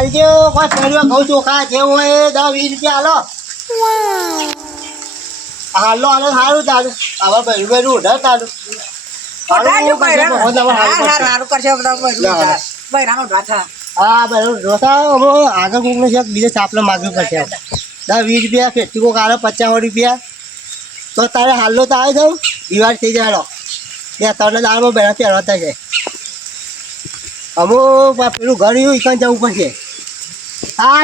કોઈ ઘઉં ચોખા હોય દસ વીસ રૂપિયા હાલો. હાલો હાલો સારું તારું. આવા ભાઈ ભાઈ ઉઢાર તારું. ના, આગળ કોકને છે બીજે ચાપલો માગવું પડશે. દસ વીસ રૂપિયા કોક આવે પચાસ રૂપિયા. તો તારે હાલો તો આવી જાઉં દિવાળી થઈ જાય બે ત્રણ દાળમાં બેડા પહેરવા થશે અમુક પેલું ઘર એવું જવું પડશે.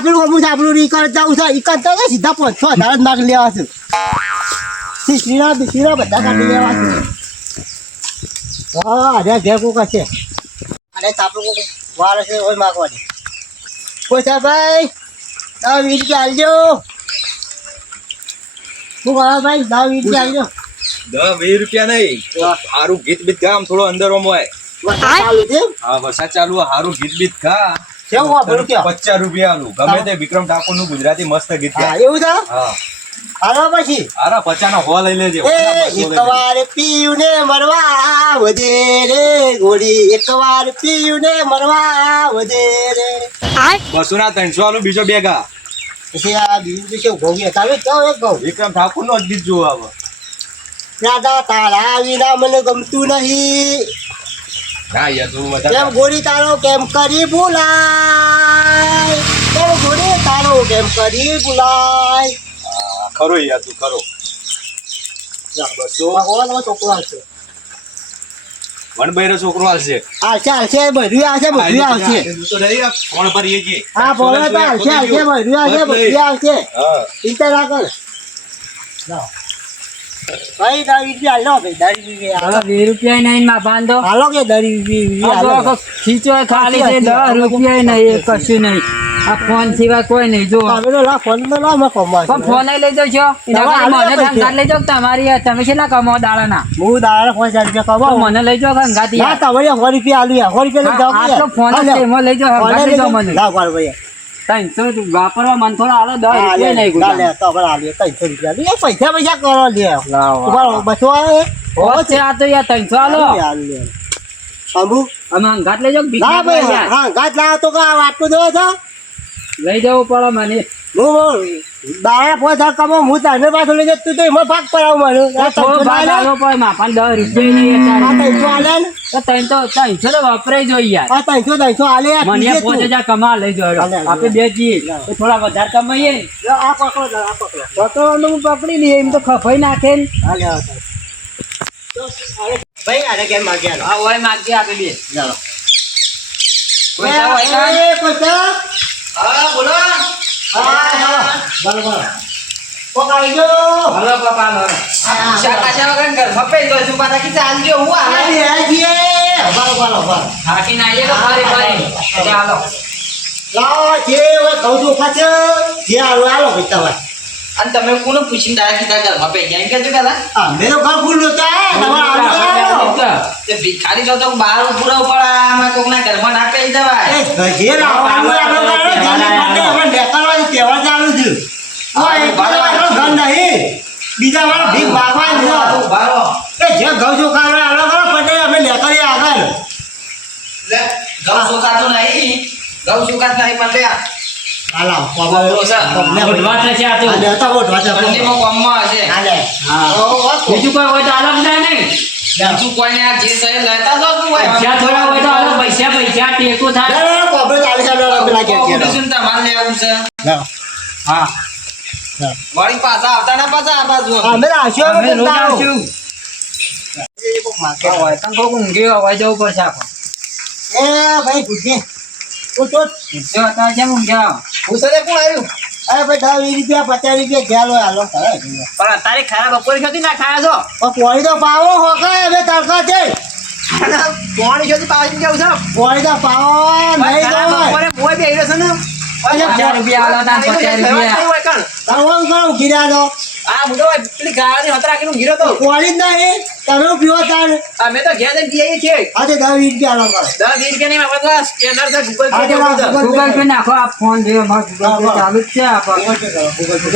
પેલું અમુક આપણું ઈકન જવું છે ઈકન તો નહીં, સીધા પાંચસો હજાર જ માગ લેવા છું. શીશીના બિશીના બધા કાઢી લેવા છું. હા અરે ઘેર કોક હશે. અરે ચાપલું કોક વાર હશે હોય માગવાની. પૈસા ભાઈ દસ વીસ રૂપિયા આલજો શું કરો ભાઈ દસ વીસ રૂપિયા આલજો દસ વીસ રૂપિયા નહીં. સારું ગીત બીત ગા આમ થોડો અંદર હોય વરસાદ ચાલુ છે? હા વરસાદ ચાલુ સારું ગીત બીત ગા. કેવું વાપરું કયો પચાસ રૂપિયા નું ગમે તે વિક્રમ ઠાકોરનું ગુજરાતી મસ્ત ગીત હા એવું છે? હા. હાલો પછી. અરે પચાસ નો હો લઈ લેજે. એકવાર પીયું ને મરવા વધે રે ગોળી. એકવાર પીયું ને મરવા વધે રે. બસો ના ત્રણસો આલું બીજો બે પછી આ બીજું તો ઘઉં એક ઘઉં વિક્રમ ઠાકોર નો જ ગીત જોવા આવે દાદા તારા વિના મને ગમતું નહીં. કેમ ગોળી તારો કેમ કરી ભૂલાય? કેમ ગોળી તારો કેમ કરી ભૂલાય? ખરો યાર તું ખરો. બસો છોકરો આવશે. આવશે. આવશે બધું આવશે બધું આવશે. કોણ પર એ કે હા બોલો તો આવશે આવશે બધું આવશે બધું આવશે. ચિંતા ના કર. લાવો. ભાઈ દારી બી હાલો ભાઈ દારી બી હાલો વીસ રૂપિયા નહીં માં બાંધો હાલો કે દારી બી બી આ જો હાલો આખો ખીચો ખાલી છે દસ રૂપિયા નહીં કશું નહીં. આ ફોન સિવાય કોઈ નહીં જો ફોન તો લા મેં કમાશે. પણ ફોન લઈ જજો મને. ધંધા લઈ જાઓ તમારી તમે કેટલા કમાવો દાડાના? હું દાડા પાંચ હજાર રૂપિયા તો મને લઈ હંગાતી ના તમારે સો રૂપિયા આલુ સો રૂપિયા લઈ જાઓ ફોન. છે લઈ જાઓ. મને. લાવ ભાઈ. ત્રણસો વાપરવા મન થોડા આલો દસ રૂપિયા નહીં તો આપણે આલીએ ત્રણસો રૂપિયા. લે, પૈસા પૈસા કરો લે. બસો આવે? હોત છે આ તો યાર ત્રણસો હાલો અમુ અમે હંગાત લઈ જાઓ બીજા ભાઈ હા ગાત લાવો તો કા વાત તો છો? લઈ જવું પડે મને. હું દાડા પાંચ હજાર હું તને પાછું લઈ જતું તો એમાં ભાગ પડાવું મને ત્રણસો. ત્રણસો તો વપરાય જોઈએ યાર આ ત્રણસો ત્રણસો મને પાંચ હજાર કમા લઈ હાલે. આપણે બે જઈએ તો થોડા વધારે કમાઈએ. આ પકડો આ પકડો પકડવાનું હું પકડી લઈએ એમ તો ખફાઈ નાખે ને. ભાઈ આને કેમ માગ્યા? હા હોય માગી આપે બે ચાલો. કોઈ હોય કાં? એ, પૈસા? હા બોલો હા, કોક ગયો. હલો પપ્પા હલો. ચાલજો હું આ તો ફરી ફરી. ચાલો લાવો, જે હોય. જે આલો ભાઈ. અને તમે કોને પૂછીને દાદા કીધા હા, મેરો ઘર હે. આલો, આલો. તે ભિખારી જો તો બહાર પૂરા પડે આમાં કોકના ઘરમાં ના પેઈ જવાય. એ, જે લાવવાનું આપણે માટે હવે નેકળવાનું તહેવાર ચાલુ છે. બીજા વાળો ભીખ જ ન. એ જે ઘઉં ચોખા હોય, આલો કરો, પછી અમે નીકળીએ આગળ. લે ઘઉં સુકાતું નહીં ઘઉં સુકાત નહીં પણ લે હાલો, છે. પગલે ઓઢવા છે આ તો. આ છે. કોમમાં હશે હાલે. હા. બીજું કોઈ હોય તો અલગ જાય નહીં બીજું કોઈને આ જે છે એ લેતા જાઓ તું હોય પૈસા થોડા હોય તો અલગ પૈસા પૈસા ટેકો થાય ના, ના, કોબરે ચાલે છે, ના, ના, પેલા આવો. ને તમારે લેવું છે હા ના. વળી પાછા આવતા ના પાછા આ બાજુ. અમે રાખ્યો અમે બધા એ કોક માગે. હોય તો કોક ઊંઘી હોય જવું પડશે આપણે એ ભાઈ ગુડ્ડી. તું તો અત્યારે કેમ ઊંઘ્યા ભૂસરે કોણ આવ્યું? અરે ભાઈ દસ રૂપિયા પચાસ રૂપિયા ઘેર હોય હાલો. કરે. પણ અત્યારે ખરા બપોરે ના ખાયા છો? પણ તો પાવો હોકાય હવે તડકા છે. પોણી જવું છે? પોણી તો પાવો નહીં. બપોરે મોય બેહી રહ્યો છે ને. પચાસ રૂપિયા પચાસ રૂપિયા. તળવાનું કરો ગીરા તો આ હું તો પેલી ગાળાની હત રાખીને ઊંઘી તો. પોણી જ નહીં. તમે પીવો તાર. અમે તો ઘેર જઈને પીએ છીએ. આજે દસ વીસ રૂપિયા દસ વીસ આપણે તો સ્કેનર છે ગૂગલ તો પે નાખો આ ફોન જેવો મારો ગૂગલ પે ચાલુ જ છે આ. Google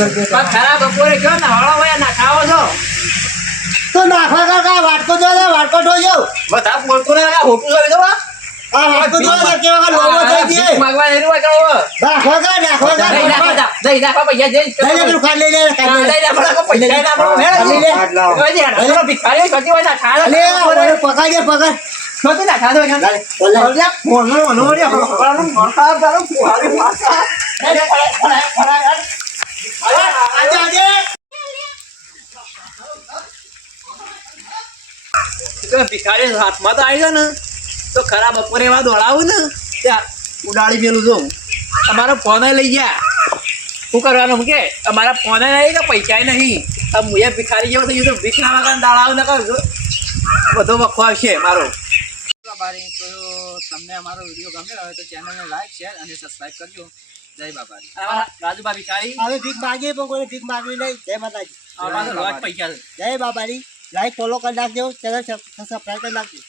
Pay. પણ ખરા બપોરે કયો ને હળો હોય ના ખાવો છો? તો નાખવા કાકા વાટકો જો લે, વાટકો ઢોજો બધા પોળકું ના હોટું જોઈ દો ભિખારી હાથમાં તો આવી જાય ને. તો ખરા બપોરે એવા દોડાવું ને ત્યાં ઉડાડી પેલું જો તમારો ફોન લઈ ગયા. શું કરવાનું કે તમારા ફોને નહીં કે પૈસા નહીં. મુએ ભિખારી જેવો થઈ ગયો તો ભીખ વગર માગા ને કરજો. બધો વખો આવશે મારો. બાબારી તો તમને અમારો વીડિયો ગમ્યો હોય તો ચેનલને લાઈક શેર અને સબસ્ક્રાઈબ કરજો. જય બાબારી. રાજુબા ભિખારી. હવે ભીખ માગીએ પણ કોઈ ભીખ માગવી નહીં. જય માતાજી. પૈસા જય બાબારી. લાઈક ફોલો કરી નાખજો. ચેનલ સબસ્ક્રાઈબ કરી નાખજો.